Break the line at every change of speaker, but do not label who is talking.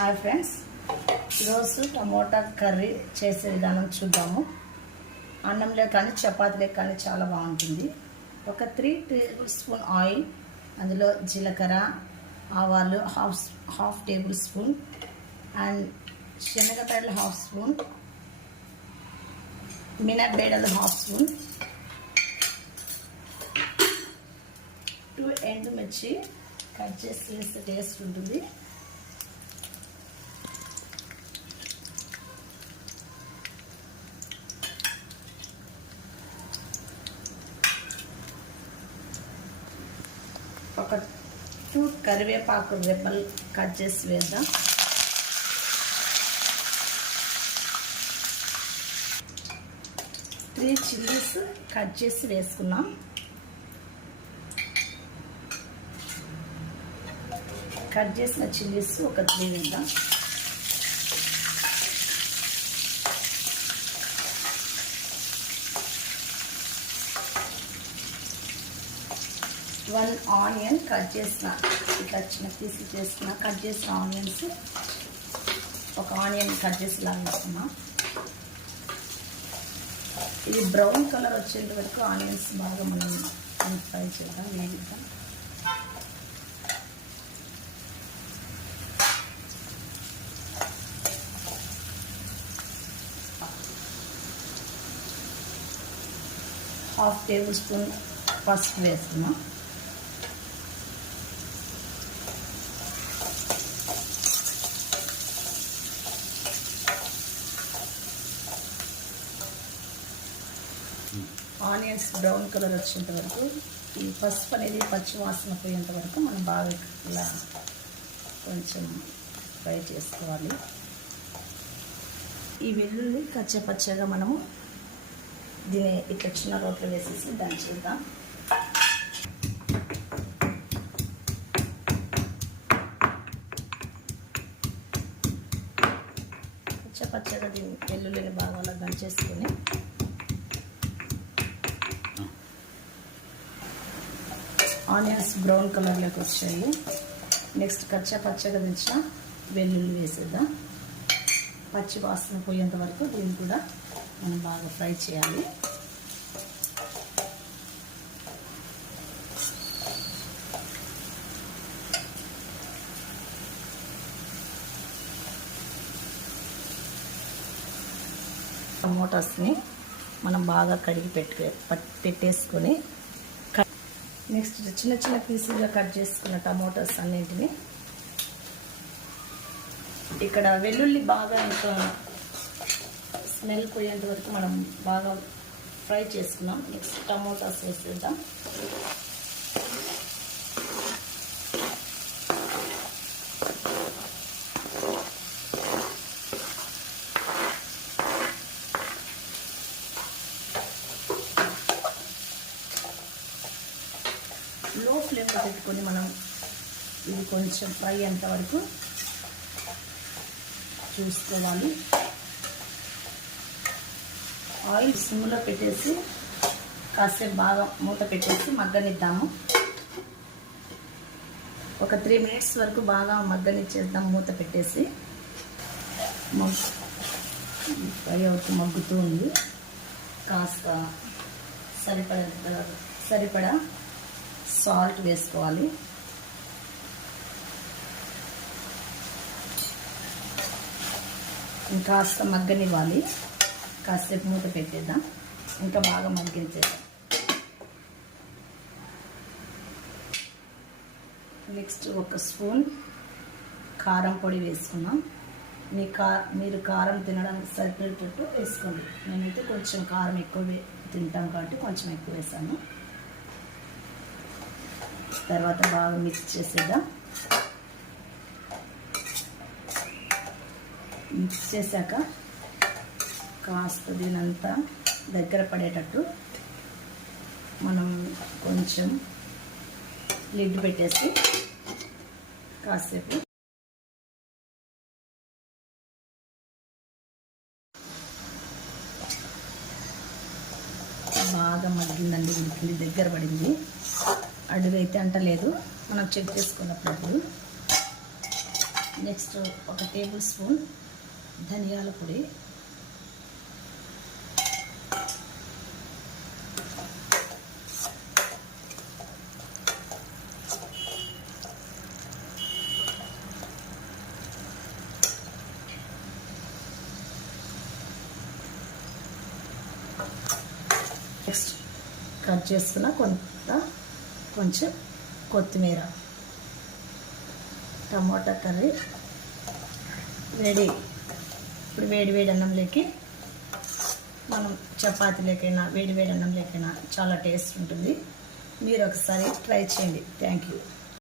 Hi friends. ఈరోజు tomato curry చేసే విధానం చూద్దాము. అన్నంలో కానీ చపాతీలో కానీ చాలా బాగుంటుంది. ఒక త్రీ టేబుల్ స్పూన్ ఆయిల్ అందులో జీలకర్ర ఆవాలు half half tablespoon and శనగపేడలు హాఫ్ స్పూన్ మినపేడలు హాఫ్ స్పూన్ టూ ఎండుమిర్చి కట్ చేసి వేస్తే టేస్ట్ ఉంటుంది. ఒక టూ కరివేపాకు రెబ్బలు కట్ చేసి వేద్దాం. త్రీ చిల్లీస్ కట్ చేసి వేసుకున్నాం. కట్ చేసిన చిల్లీస్ ఒక త్రీ వేద్దాం. వన్ ఆనియన్ కట్ చేసిన ఇట్లా చిన్న పీసులు చేసిన కట్ చేసిన ఆనియన్స్ ఒక ఆనియన్ కట్ చేసి లాగేస్తున్నా ఇది బ్రౌన్ కలర్ వచ్చేంత వరకు ఆనియన్స్ బాగా మనం ఫ్రై చేద్దాం వేగిద్దాం. హాఫ్ టేబుల్ స్పూన్ పసుపు వేస్తున్నాం ఆనియన్స్ బ్రౌన్ కలర్ వచ్చేంత వరకు ఈ పసుపు అనేది పచ్చి వాసన పోయేంత వరకు మనం బాగా ఇలా కొంచెం ఫ్రై చేసుకోవాలి. ఈ వెల్లుల్లి కచ్చపచ్చగా మనము దీన్ని ఇట్లా చిన్న రోట్లో వేసేసి దంచుద్దాం పచ్చపచ్చగా దీన్ని వెల్లుల్లిని బాగా అలా దంచేసుకొని ఆనియన్స్ బ్రౌన్ కలర్లోకి వచ్చాయి. నెక్స్ట్ కచ్చా పచ్చగా తెచ్చిన వెల్లుల్లి వేసేద్దాం. పచ్చి వాసన పోయేంత వరకు దీన్ని కూడా మనం బాగా ఫ్రై చేయాలి. టమోటాస్ని మనం బాగా కడిగి పెట్టే పెట్టేసుకొని నెక్స్ట్ చిన్న చిన్న పీసులుగా కట్ చేసుకున్న టమోటాస్ అన్నింటిని. ఇక్కడ వెల్లుల్లి బాగా ఇంకా స్మెల్ పోయేంత వరకు మనం బాగా ఫ్రై చేసుకున్నాం. నెక్స్ట్ టమోటాస్ వేసేద్దాం ఫ్లేమ్లో పెట్టుకొని మనం ఇది కొంచెం ఫ్రై అయ్యేంత వరకు చూసుకోవాలి. ఆయిల్ సిమ్లో పెట్టేసి కాసేపు బాగా మూత పెట్టేసి మగ్గనిద్దాము. ఒక త్రీ మినిట్స్ వరకు బాగా మగ్గనిచ్చేద్దాం మూత పెట్టేసి. ఫ్రై అవుతూ మగ్గుతూ ఉంది. కాస్త సరిపడ సరిపడా సాల్ట్ వేసుకోవాలి. ఇంకాస్త మగ్గనివ్వాలి. కాసేపు మూత పెట్టేద్దాం. ఇంకా బాగా మగ్గించేద్దాం. నెక్స్ట్ ఒక స్పూన్ కారం పొడి వేసుకున్నాం మీ కా మీరు కారం తినడానికి సరిపడేటట్టు వేసుకోండి. నేనైతే కొంచెం కారం ఎక్కువ తింటాం కాబట్టి కొంచెం ఎక్కువ వేసాను. తర్వాత బాగా మిక్స్ చేసేద్దాం. మిక్స్ చేశాక కాస్త దీనంతా దగ్గర పడేటట్టు మనం కొంచెం లిడ్ పెట్టేసి కాసేపు బాగా మగ్గిందండి ఉడికింది దగ్గర పడింది. అడుగైతే అంటలేదు మనం చెక్ చేసుకున్నప్పుడు. నెక్స్ట్ ఒక టేబుల్ స్పూన్ ధనియాల పొడి. నెక్స్ట్ కట్ చేసుకున్న కొంత కొంచెం కొత్తిమీర టమాటా కర్రీ రెడీ. ఇప్పుడు వేడి వేడి అన్నంలోకి మనం చపాతీలోకైనా వేడి వేడి అన్నంలోకైనా చాలా టేస్ట్ ఉంటుంది. మీరు ఒకసారి ట్రై చేయండి. Thank you.